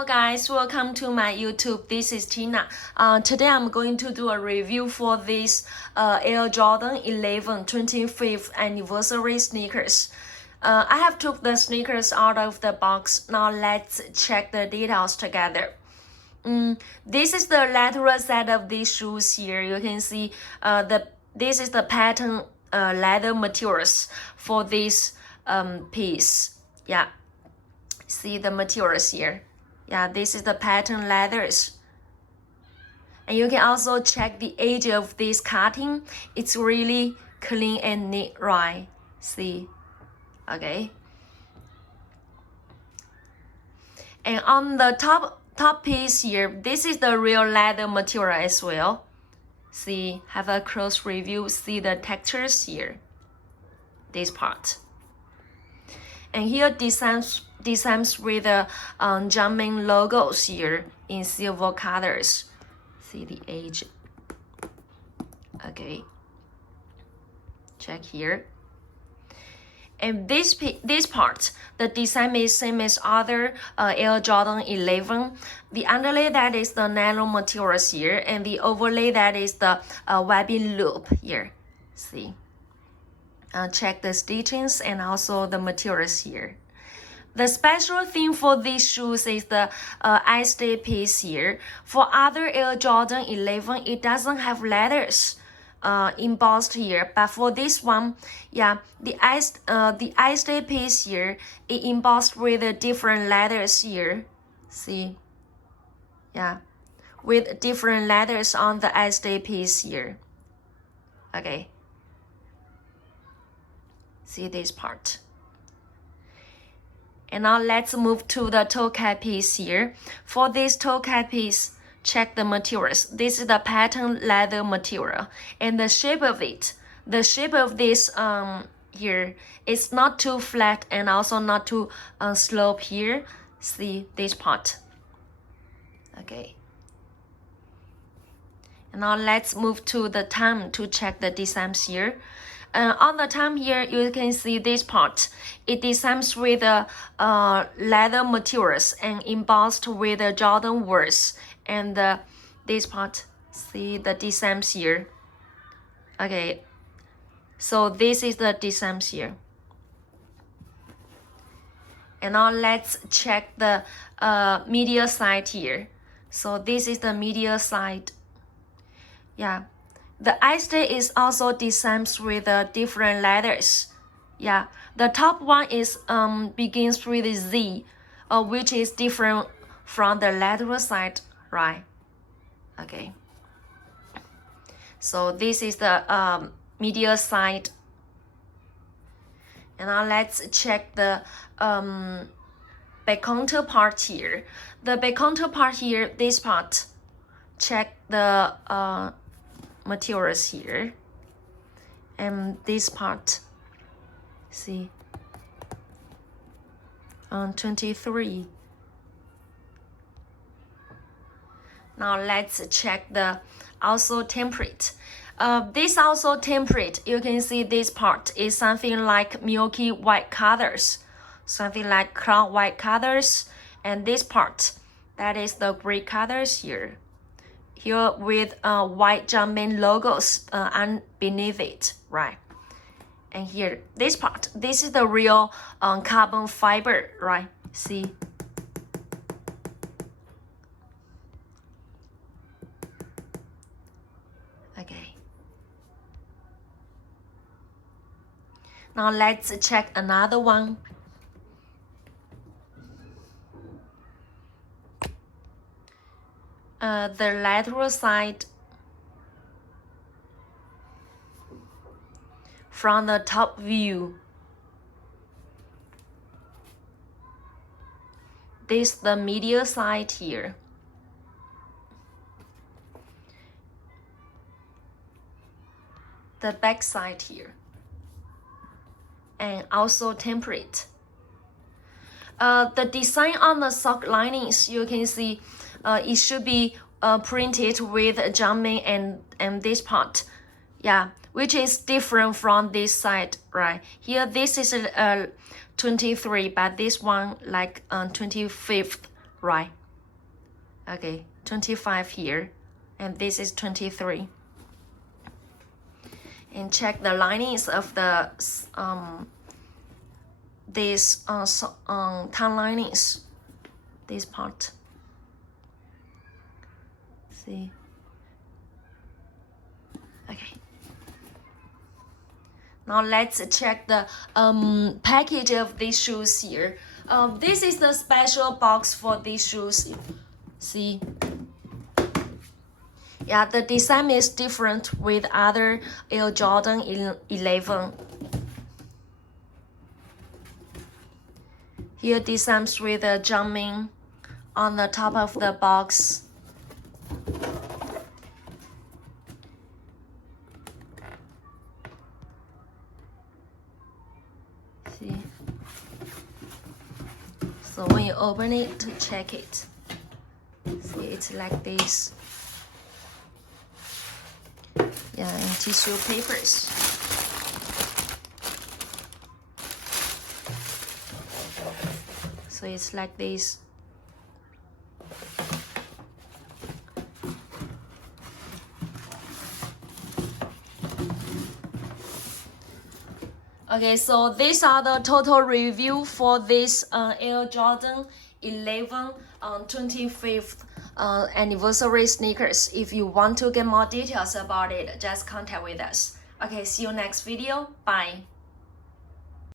Hello guys, welcome to my YouTube. This is Tina. Today I'm going to do a review for this Air Jordan 11 25th anniversary sneakers. I have took the sneakers out of the box. Now let's check the details together. This is the lateral side of these shoes here. You can see this is the pattern leather materials for this piece. Yeah, see the materials here. Yeah, this is the pattern leathers. And you can also check the edge of this cutting. It's really clean and neat, right? See? Okay. And on the top piece here, this is the real leather material as well. See, have a close review. See the textures here. This part. And here designs with the Jumpman logos here in silver colors. See the edge. Okay. Check here. And this part, the design is same as other Air Jordan 11. The underlay that is the nylon materials here, and the overlay that is the webbing loop here. See. Check the stitchings and also the materials here. The special thing for these shoes is the I-stay piece here. For other Air Jordan 11, it doesn't have letters embossed here, but for this one, yeah, the I-stay piece here, it embossed with the different letters here. See, yeah, with different letters on the I-stay piece here. Okay. See this part. And now let's move to the toe cap piece here. For this toe cap piece, check the materials. This is the pattern leather material. And the shape of it, the shape of this here, it's not too flat and also not too slope here. See this part. Okay. And now let's move to the thumb to check the designs here. On the thumb here, you can see this part. It designs with leather materials and embossed with Jordan words. And this part, see the designs here. Okay, so this is the designs here. And now let's check the medial side here. So this is the medial side. Yeah. The I-stay is also designed with different letters. Yeah, the top one is begins with a Z, which is different from the lateral side, right? Okay. So this is the medial side. And now let's check the back counter part here. The back counter part here, this part. Check the materials here, and this part, see, on 23. Now let's check the also template. This also template, you can see this part is something like milky white colors, something like cloud white colors, and this part, that is the gray colors here. Here with white Jumpman logos beneath it, right? And here, this part, this is the real carbon fiber, right? See? Okay. Now let's check another one. The lateral side from the top view. This the medial side here. The back side here. And also template. The design on the sock linings, you can see it should be printed with Jumpman and this part, yeah, which is different from this side, right? Here, this is 23, but this one like 25th, right? Okay, 25 here, and this is 23. And check the linings of the these tongue linings, this part. See. Okay. Now let's check the package of these shoes here. This is the special box for these shoes. See? Yeah, the design is different with other Air Jordan 11. Here designs with a jumping on the top of the box. See? So when you open it to check it, see, it's like this. Yeah, and tissue papers. So it's like this. Okay, so these are the total review for this Air Jordan 11 25th anniversary sneakers. If you want to get more details about it, just contact with us. Okay, see you next video. Bye.